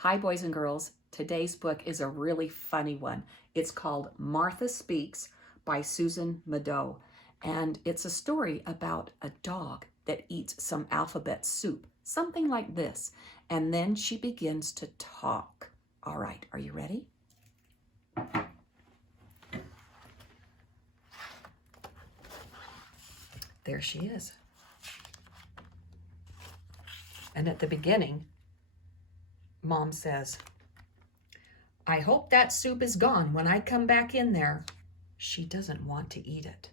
Hi, boys and girls. Today's book is a really funny one. It's called Martha Speaks by Susan Madoe. And it's a story about a dog that eats some alphabet soup, something like this. And then she begins to talk. All right, are you ready? There she is. And at the beginning, Mom says, "I hope that soup is gone when I come back in there." She doesn't want to eat it.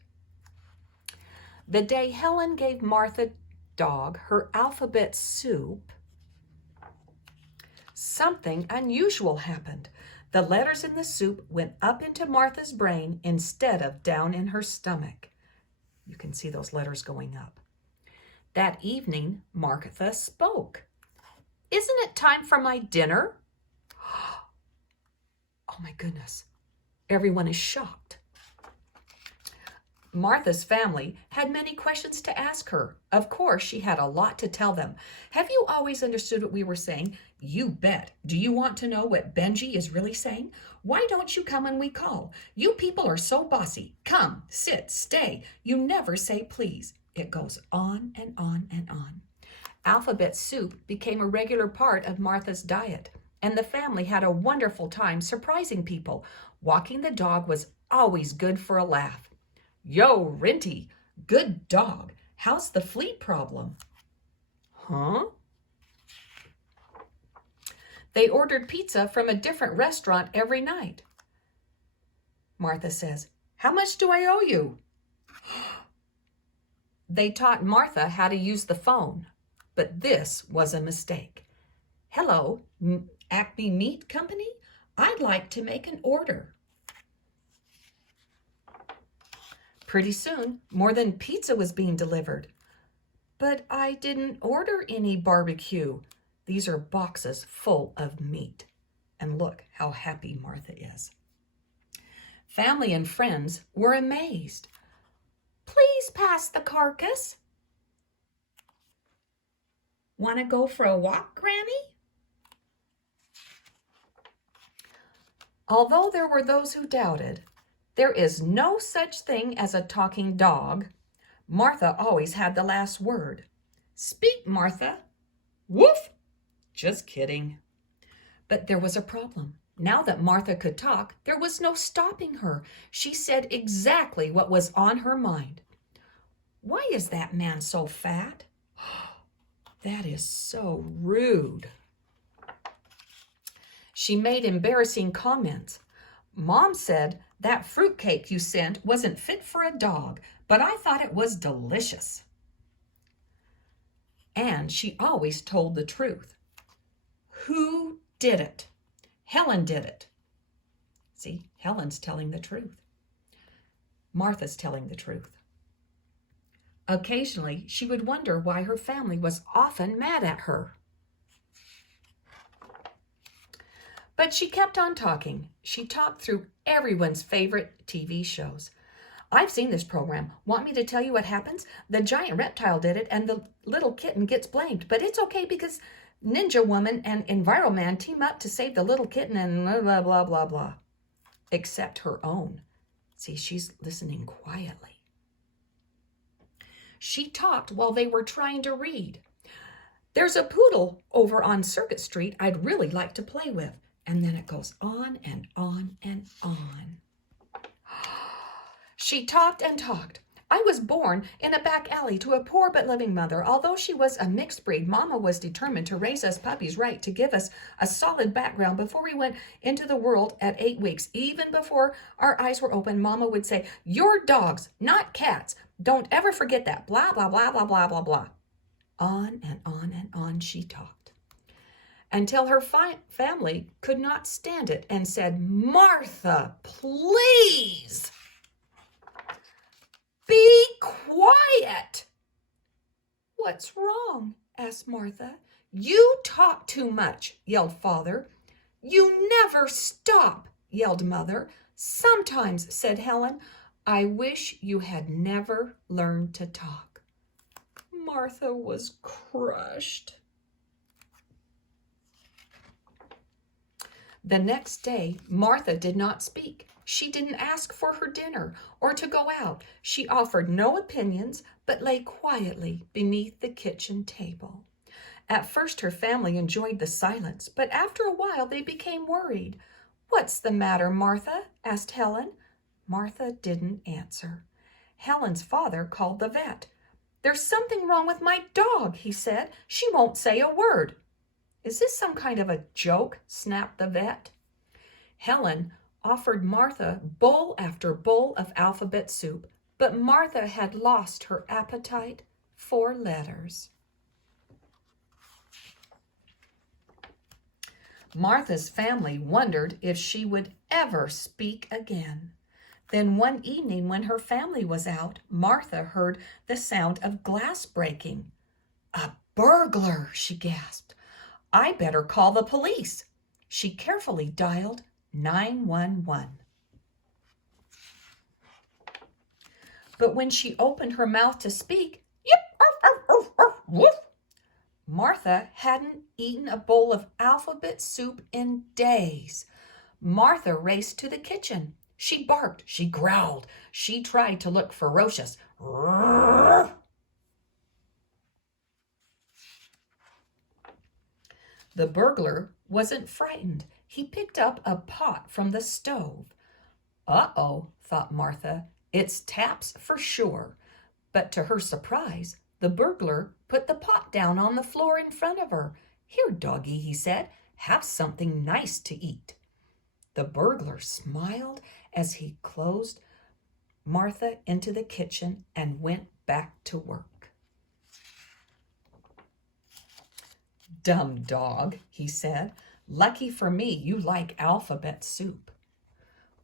The day Helen gave Martha dog her alphabet soup, something unusual happened. The letters in the soup went up into Martha's brain instead of down in her stomach. You can see those letters going up. That evening, Martha spoke. "Isn't it time for my dinner?" Oh my goodness. Everyone is shocked. Martha's family had many questions to ask her. Of course, she had a lot to tell them. "Have you always understood what we were saying?" "You bet. Do you want to know what Benji is really saying?" "Why don't you come when we call? You people are so bossy. Come, sit, stay. You never say please." It goes on and on and on. Alphabet soup became a regular part of Martha's diet, and the family had a wonderful time surprising people. Walking the dog was always good for a laugh. "Yo, Rinty, good dog. How's the fleet problem?" "Huh?" They ordered pizza from a different restaurant every night. Martha says, "How much do I owe you?" They taught Martha how to use the phone, but this was a mistake. "Hello, Acme Meat Company? I'd like to make an order." Pretty soon, more than pizza was being delivered. "But I didn't order any barbecue. These are boxes full of meat." And look how happy Martha is. Family and friends were amazed. "Please pass the carcass." "Want to go for a walk, Granny?" Although there were those who doubted, there is no such thing as a talking dog. Martha always had the last word. "Speak, Martha." "Woof." "Just kidding." But there was a problem. Now that Martha could talk, there was no stopping her. She said exactly what was on her mind. "Why is that man so fat?" "That is so rude." She made embarrassing comments. "Mom said that fruitcake you sent wasn't fit for a dog, but I thought it was delicious." And she always told the truth. Who did it? Helen did it. See, Helen's telling the truth. Martha's telling the truth. Occasionally, she would wonder why her family was often mad at her. But she kept on talking. She talked through everyone's favorite TV shows. "I've seen this program. Want me to tell you what happens? The giant reptile did it and the little kitten gets blamed. But it's okay because Ninja Woman and Enviroman team up to save the little kitten and blah, blah, blah, blah, blah." Except her own. See, she's listening quietly. She talked while they were trying to read. "There's a poodle over on Circuit Street I'd really like to play with." And then it goes on and on and on. She talked and talked. "I was born in a back alley to a poor but loving mother. Although she was a mixed breed, Mama was determined to raise us puppies right, to give us a solid background before we went into the world at 8 weeks. Even before our eyes were open, Mama would say, 'You're dogs, not cats. Don't ever forget that.' Blah, blah, blah, blah, blah, blah, blah." On and on she talked. Until her family could not stand it and said, "Martha, please be quiet." "What's wrong?" asked Martha. "You talk too much," yelled Father. "You never stop," yelled Mother. "Sometimes," said Helen, "I wish you had never learned to talk." Martha was crushed. The next day, Martha did not speak. She didn't ask for her dinner or to go out. She offered no opinions, but lay quietly beneath the kitchen table. At first, her family enjoyed the silence, but after a while, they became worried. "What's the matter, Martha?" asked Helen. Martha didn't answer. Helen's father called the vet. "There's something wrong with my dog," he said. "She won't say a word." "Is this some kind of a joke?" snapped the vet. Helen offered Martha bowl after bowl of alphabet soup, but Martha had lost her appetite for letters. Martha's family wondered if she would ever speak again. Then one evening when her family was out, Martha heard the sound of glass breaking. "A burglar!" she gasped. "I better call the police." She carefully dialed 911. But when she opened her mouth to speak, yip, arf, arf, arf, arf, woof, Martha hadn't eaten a bowl of alphabet soup in days. Martha raced to the kitchen. She barked, she growled, she tried to look ferocious. The burglar wasn't frightened. He picked up a pot from the stove. "Uh-oh," thought Martha, "it's taps for sure." But to her surprise, the burglar put the pot down on the floor in front of her. "Here, doggie," he said, "have something nice to eat." The burglar smiled as he closed Martha into the kitchen and went back to work. "Dumb dog," he said. "Lucky for me you like alphabet soup."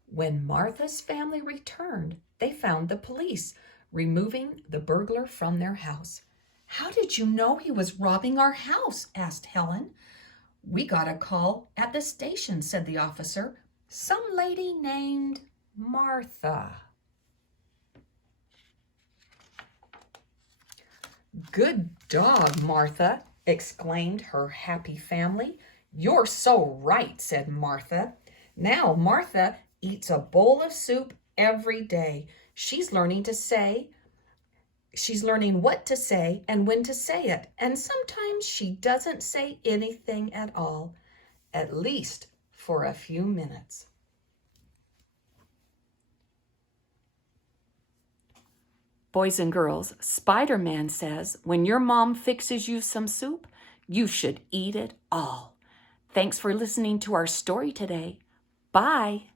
When Martha's family returned, they found the police removing the burglar from their house. "How did you know he was robbing our house?" asked Helen. "We got a call at the station," said the officer. "Some lady named Martha." "Good dog, Martha," exclaimed her happy family. "You're so right," said Martha. Now Martha eats a bowl of soup every day. She's learning what to say and when to say it. And sometimes she doesn't say anything at all, at least for a few minutes. Boys and girls, Spider-Man says, when your mom fixes you some soup, you should eat it all. Thanks for listening to our story today. Bye.